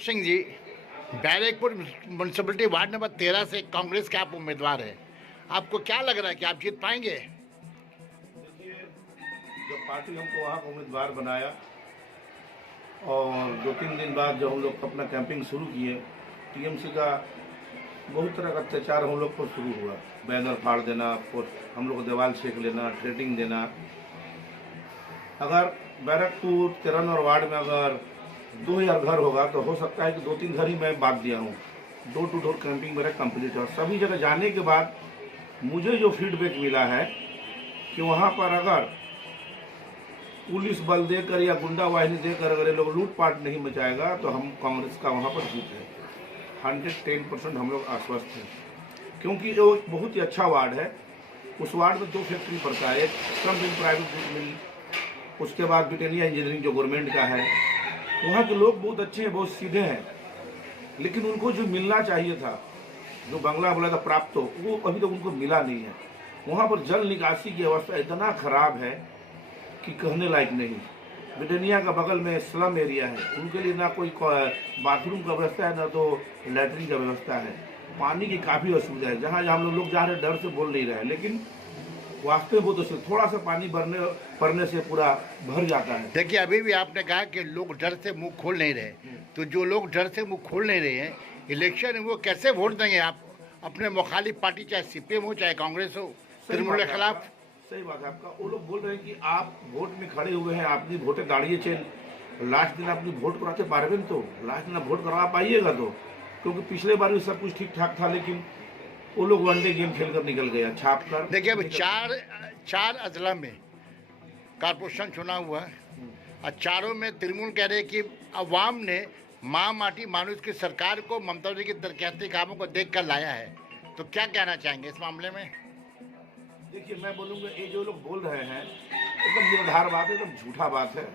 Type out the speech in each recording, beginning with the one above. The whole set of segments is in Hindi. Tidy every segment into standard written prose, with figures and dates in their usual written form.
Singh ji, Barrackpore municipality ward number 13 से कांग्रेस के आप उम्मीदवार हैं। आपको क्या लग रहा है कि आप जीत पाएंगे? देखिए, जब पार्टी हमको वहाँ का उम्मीदवार बनाया और 2-3 दिन बाद जब हम लोग अपना कैंपिंग शुरू किए, टीएमसी का बहुत तरह का अत्याचार हम लोग पर शुरू हुआ। बैनर फाड़ देना, हम लोग को दीवार छेक लेना, ट्रेडिंग देना। अगर बैरकपुर 13 नंबर वार्ड में अगर 2000 घर होगा तो हो सकता है कि 2-3 घर ही मैं बांट दिया हूँ। डोर टू डोर कैंपिंग मेरा कंप्लीट है और सभी जगह जाने के बाद मुझे जो फीडबैक मिला है कि वहाँ पर अगर पुलिस बल देकर या गुंडा वाहिनी देकर अगर ये लोग लूटपाट नहीं मचाएगा तो हम कांग्रेस का वहाँ पर जीत है। 110% हम लोग आश्वस्त हैं, क्योंकि वो बहुत ही अच्छा वार्ड है। उस वार्ड में 2 फैक्ट्री पड़ता है, एक श्रम प्राइवेट जूट मिल, उसके बाद ब्रिटेनिया इंजीनियरिंग जो गवर्नमेंट का है। वहाँ के लोग बहुत अच्छे हैं, बहुत सीधे हैं, लेकिन उनको जो मिलना चाहिए था, जो बंगला बोला था प्राप्त हो, वो अभी तक उनको मिला नहीं है। वहाँ पर जल निकासी की अवस्था इतना खराब है कि कहने लायक नहीं। ब्रिटेनिया का बगल में स्लम एरिया है, उनके लिए ना कोई बाथरूम का व्यवस्था है, ना तो लैट्रिन का व्यवस्था है। पानी की काफ़ी असुविधा है। जहाँ हम लोग जा रहे डर से बोल नहीं रहे, लेकिन वास्तव में तो थोड़ा सा पानी पड़ने से पूरा भर जाता है। देखिए, अभी भी आपने कहा कि लोग डर से मुंह खोल नहीं रहे, तो जो लोग डर से मुंह खोल नहीं रहे हैं, इलेक्शन में वो कैसे वोट देंगे? आप अपने मुखालिफ पार्टी, चाहे सीपीएम हो चाहे कांग्रेस हो, तृणमूल के खिलाफ। सही बात है आपका। वो लोग बोल रहे हैं कि आप वोट में खड़े हुए हैं, आपने वोटे दाड़िए चेन, लास्ट दिन अपनी वोट कराते पारबेन तो लास्ट दिन वोट करवा पाइएगा तो, क्योंकि पिछले बार भी सब कुछ ठीक ठाक था, लेकिन वो लोग वनडे गेम खेलकर निकल गया छाप कर। देखिए, अभी चार अजला में कारपोरेशन चुना हुआ है और चारों में तृणमूल कह रहे हैं कि अवाम ने माँ माटी मानुष की सरकार को, ममता जी के तरक्याती कामों को देखकर लाया है। तो क्या कहना चाहेंगे इस मामले में? देखिए, मैं बोलूँगा ये जो लोग बोल रहे हैं एकदम निर्धार बात है, एकदम झूठा बात है।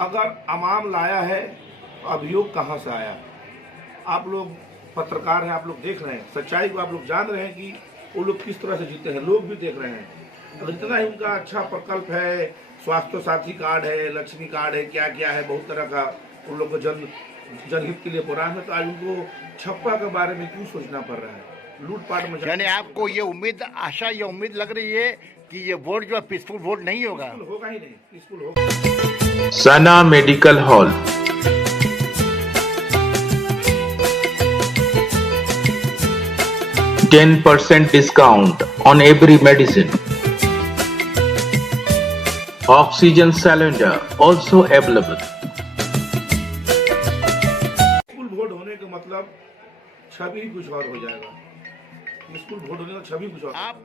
अगर अवाम लाया है तो अभियोग कहाँ से आया? आप लोग पत्रकार हैं, आप लोग देख रहे हैं सच्चाई को, आप लोग जान रहे हैं कि वो लोग किस तरह से जीते हैं, लोग भी देख रहे हैं। अगर इतना ही उनका अच्छा प्रकल्प है, स्वास्थ्य साथी कार्ड है, लक्ष्मी कार्ड है, क्या क्या है, बहुत तरह का उन लोग को जनहित के लिए प्रोग्राम है, तो आज उनको छप्पा के बारे में क्यों सोचना पड़ रहा है? लूटपाट में यानी आपको ये उम्मीद, आशा, ये उम्मीद लग रही है कि ये वोट जो है पीसफुल वोट नहीं होगा? होगा ही नहीं, पीसफुल होगा। Sana medical hall, 10% discount on every medicine. Oxygen cylinder also available. School vote होने का मतलब छवि कुछ और हो जाएगा। स्कूल वोट होने का छवि कुछ और। आप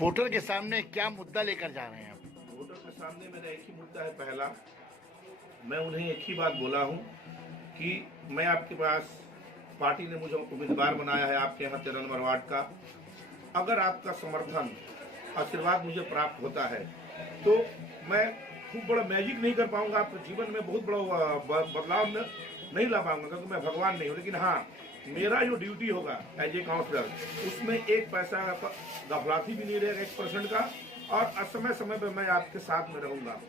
वोटर के सामने क्या मुद्दा लेकर जा रहे हैं? वोटर के सामने मेरा एक ही मुद्दा है। पहला, मैं उन्हें एक ही बात बोला हूं कि मैं आपके पास, पार्टी ने मुझे उम्मीदवार बनाया है आपके यहाँ 13 नंबर वार्ड का। अगर आपका समर्थन, आशीर्वाद मुझे प्राप्त होता है तो मैं खूब बड़ा मैजिक नहीं कर पाऊंगा, आपके जीवन में बहुत बड़ा बदलाव नहीं ला पाऊंगा, क्योंकि मैं भगवान नहीं हूँ। लेकिन हाँ, मेरा जो ड्यूटी होगा एज ए काउंसलर, उसमें 1 पैसा गफलाती भी नहीं रहेगा 1% का, और समय समय पर मैं आपके साथ में रहूंगा।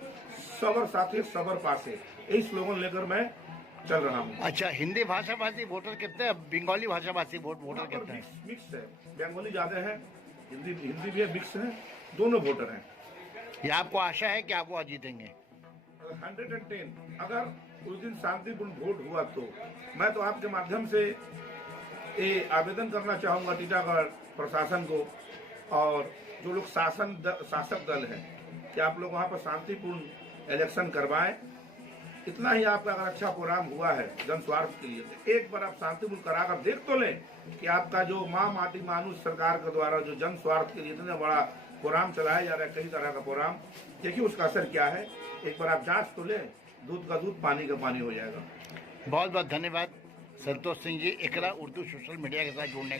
सबर साथे सबर पासे, यही स्लोगन लेकर मैं चल रहा हूँ। अच्छा, हिंदी भाषा भाषी वोटर कितने हैं? बंगाली भाषा भाषी वोटर कितने हैं? मिक्स है, बंगाली ज्यादा है, हिंदी भी है, मिक्स है, दोनों वोटर हैं। ये आपको आशा है कि आप वो जीतेंगे? 110। अगर उस दिन शांतिपूर्ण वोट हुआ तो मैं तो आपके माध्यम से ये आवेदन करना चाहूंगा टीटागढ़ प्रशासन को और जो लोग शासक दल है कि आप लोग वहाँ पर शांतिपूर्ण इलेक्शन करवाएं। इतना ही आपका अगर अच्छा प्रोग्राम हुआ है जन स्वार्थ के लिए, तो एक बार आप शांतिपूर्ण कराकर देख तो लें कि आपका जो माँ माटी मानुष सरकार के द्वारा जो जन स्वार्थ के लिए इतना बड़ा प्रोग्राम चलाया जा रहा है, कई तरह का प्रोग्राम, देखिए उसका असर क्या है। एक बार आप जांच तो लें, दूध का दूध, पानी का पानी हो जाएगा। बहुत बहुत धन्यवाद संतोष सिंह जी, इकरा उर्दू सोशल मीडिया के साथ जुड़ने